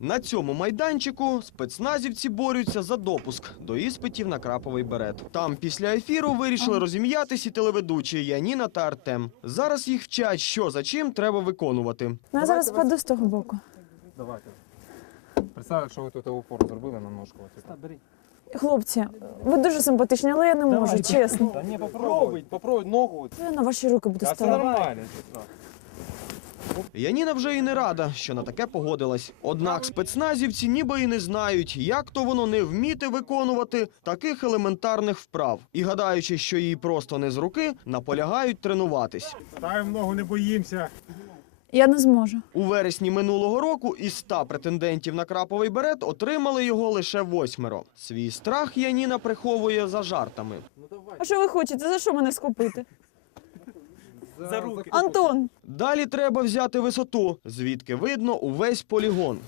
На цьому майданчику спецназівці борються за допуск до іспитів на краповий берет. Там після ефіру вирішили розім'ятись і телеведучі Яніна та Артем. Зараз їх вчать, що за чим треба виконувати. Ну, я зараз впаду з того боку. Давайте. Представте, що ви тут упор зробили на ножку. Хлопці, ви дуже симпатичні, але я не можу, чесно. Та ні, попробуй, попробуй ногу. Я на ваші руки буду Та це нормально. Яніна вже і не рада, що на таке погодилась. Однак спецназівці ніби і не знають, як то воно не вміти виконувати таких елементарних вправ. І гадаючи, що їй просто не з руки, наполягають тренуватись. Ставимо ногу, не боїмося. Я не зможу. У вересні минулого року із 100 претендентів на краповий берет отримали його лише восьмеро. Свій страх Яніна приховує за жартами. А що ви хочете? За що мене схопити? За руки. Антон, Далі треба взяти висоту, звідки видно увесь полігон.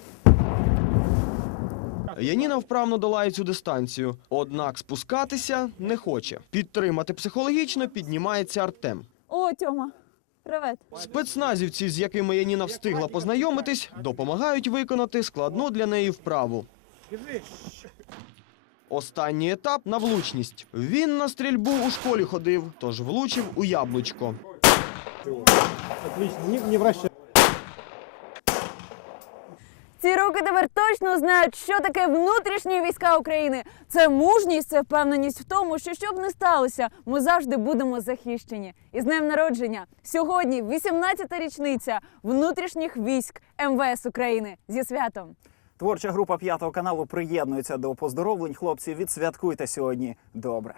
Яніна вправно долає цю дистанцію, однак спускатися не хоче. Підтримати психологічно піднімається Артем. о, Тьома, привет. Спецназівці, з якими Яніна встигла познайомитись, допомагають виконати складну для неї вправу. Останній етап на влучність. Він на стрільбу у школі ходив, тож влучив у яблучко. Отлично, не, не вращай. Ці руки тепер точно знають, що таке внутрішні війська України. Це мужність, це впевненість в тому, що що б не сталося, ми завжди будемо захищені. І з днем народження сьогодні 18-та річниця внутрішніх військ МВС України зі святом. Творча група п'ятого каналу приєднується до поздоровлень. Хлопці, відсвяткуйте сьогодні добре.